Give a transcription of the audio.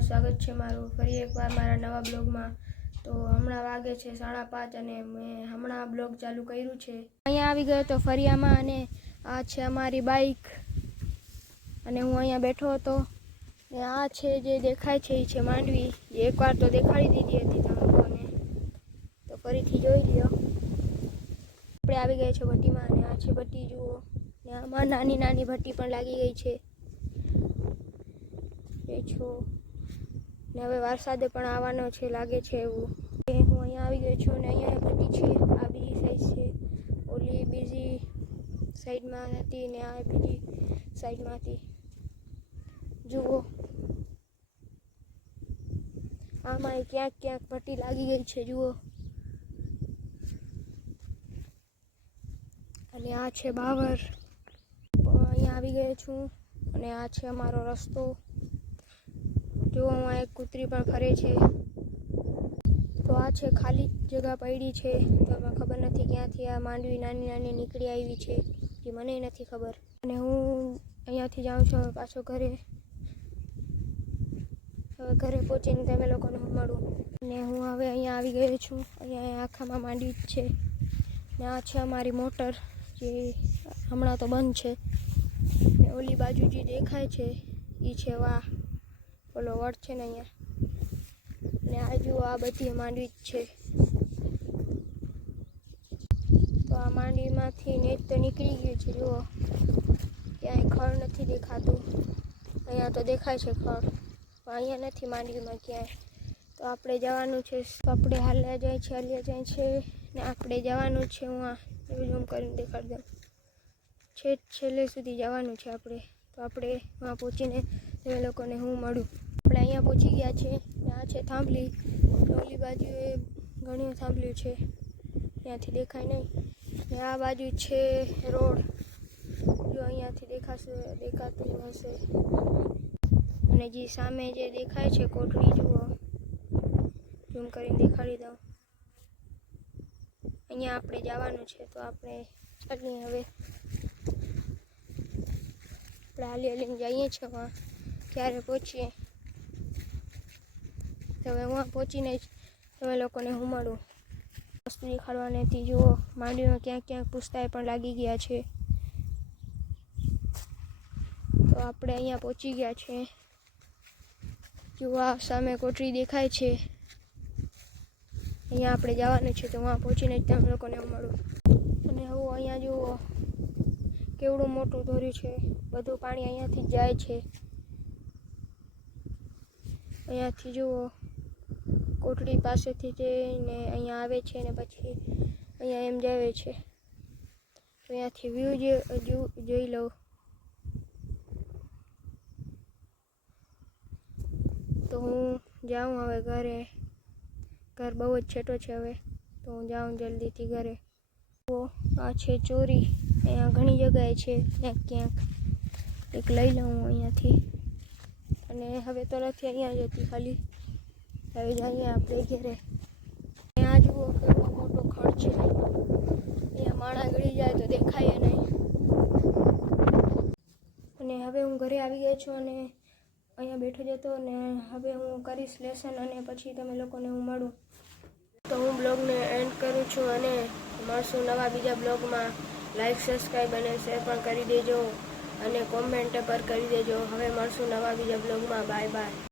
નમસ્કાર, સ્વાગત છે મારું ફરી એકવાર મારા નવા બ્લોગમાં। તો હમણાં વાગે છે 5:30 અને મેં હમણાં બ્લોગ ચાલુ કર્યું છે। અહીંયા આવી ગયો તો ફરિયામાં અને આ છે અમારી બાઇક અને હું અહીંયા બેઠો હતો ને આ છે જે દેખાય છે એ છે માંડવી, જે એકવાર તો દેખાડી દીધી હતી તમે લોકોને, તો ફરીથી જોઈ લ્યો। આપણે આવી ગયા છે ભટ્ટીમાં અને આ છે ભટ્ટી જુઓ ને આમાં નાની નાની ભટ્ટી પણ લાગી ગઈ છે છો ને હવે વરસાદ પણ આવવાનો છે લાગે છે એવું। હું અહીંયા આવી ગયો છું અને અહીંયા ભટ્ટી છે, આ બીજી સાઈડ છે, ઓલી બીજી સાઈડમાં હતી ને આ બીજી સાઈડમાં હતી જુઓ। આમાં ક્યાંક ક્યાંક ભટ્ટી લાગી ગઈ છે જુઓ। અને આ છે બાવર, અહીંયા આવી ગયો છું અને આ છે અમારો રસ્તો। જો અહીંયા એક કૂતરી પણ ફરે છે, તો આ છે ખાલી જગ્યા પડી છે, તો મને ખબર નથી ક્યાંથી આ માંડવી નાની નાની નીકળી આવી છે, જે મને નથી ખબર। અને હું અહીંયાથી જાઉં છું હવે પાછો ઘરે। હવે ઘરે પહોંચીને તમે લોકોને હું મળું। અને હું હવે અહીંયા આવી ગયો છું, અહીંયા આખામાં માંડવી જ છે ને આ છે અમારી મોટર, જે હમણાં તો બંધ છે ને ઓલી બાજુ જે દેખાય છે એ છે વાહ, ઓલો વડ છે ને અહીંયા, ને આ જુઓ આ બધી માંડવી જ છે। તો આ માંડવીમાંથી નેટ તો નીકળી ગયું છે જુઓ, ક્યાંય ખડ નથી દેખાતું, અહીંયા તો દેખાય છે ખડ પણ અહીંયા નથી માંડવીમાં ક્યાંય। તો આપણે જવાનું છે, તો આપણે હાલ્યા જાય છે ને આપણે જવાનું છે હું આ ઝૂમ કરીને દેખાડી દઉં, છેલ્લે સુધી જવાનું છે આપણે। તો આપણે વहाँ પહોંચીને તમે લોકોને હું મળું। આપણે અહીંયા પહોંચી ગયા છે ને આ છે થાંભલી, ઓલી બાજુએ ઘણી થાંભલીઓ છે, ત્યાંથી દેખાય નહીં ને આ બાજુ છે રોડ, જો અહીંયાથી દેખાતું હશે। અને જે સામે જે દેખાય છે કોટડી જુઓ, ઝૂમ કરીને દેખાડી દઉં, અહીંયા આપણે જવાનું છે। તો આપણે ચાલીએ હવે, આપણે હાલીને જઈએ છીએ વहाँ, ક્યારે પહોંચીએ તો હવે વहाँ પહોંચીને જ તમે લોકોને હું મળું। વસ્તુ દેખાડવાની હતી જુઓ, માંડવીમાં ક્યાંક ક્યાંક પૂછતાય પણ લાગી ગયા છે। તો આપણે અહીંયા પહોંચી ગયા છે, જુઓ આ સામે કોટરી દેખાય છે, અહીંયા આપણે જવાનું છે, તો વहाँ પહોંચીને જ તમે લોકોને હું મળું। અને હું અહીંયા જુઓ કેવડું મોટું ધોર્યું છે, બધું પાણી અહીંયાથી જ જાય છે, અહીંયાથી જુઓ કોટડી પાસેથી જઈને અહીંયા આવે છે ને પછી અહીંયા એમ જાય છે, તો અહીંયાથી વ્યૂ જોઈ લઉં। તો હું જાઉં હવે ઘરે, ઘર બહુ જ છેટો છે હવે, તો હું જાઉં જલ્દીથી ઘરે। તો આ છે ચોરી, અહીંયા ઘણી જગ્યાએ છે, ક્યાંક ક્યાંક એક લઈ લઉં અહીંયાથી, અને હવે તો નથી અહીંયા જ હતી ખાલી, હવે જઈએ આપણે ઘરે। અહીંયા જુઓ કેવો મોટો ખડ છે, અહીંયા માણા ગળી જાય તો દેખાય નહીં। અને હવે હું ઘરે આવી ગયો છું અને અહીંયા બેઠો જતો અને હવે હું કરીશ લેસન અને પછી તમે લોકોને હું મળું। તો હું બ્લોગને એન્ડ કરું છું અને મળશું નવા બીજા બ્લોગમાં। લાઈક, સબસ્ક્રાઈબ અને શેર પણ કરી દેજો અને કોમેન્ટ પર કરી દેજો। હવે મળશું નવા બીજા બ્લોગમાં, બાય બાય।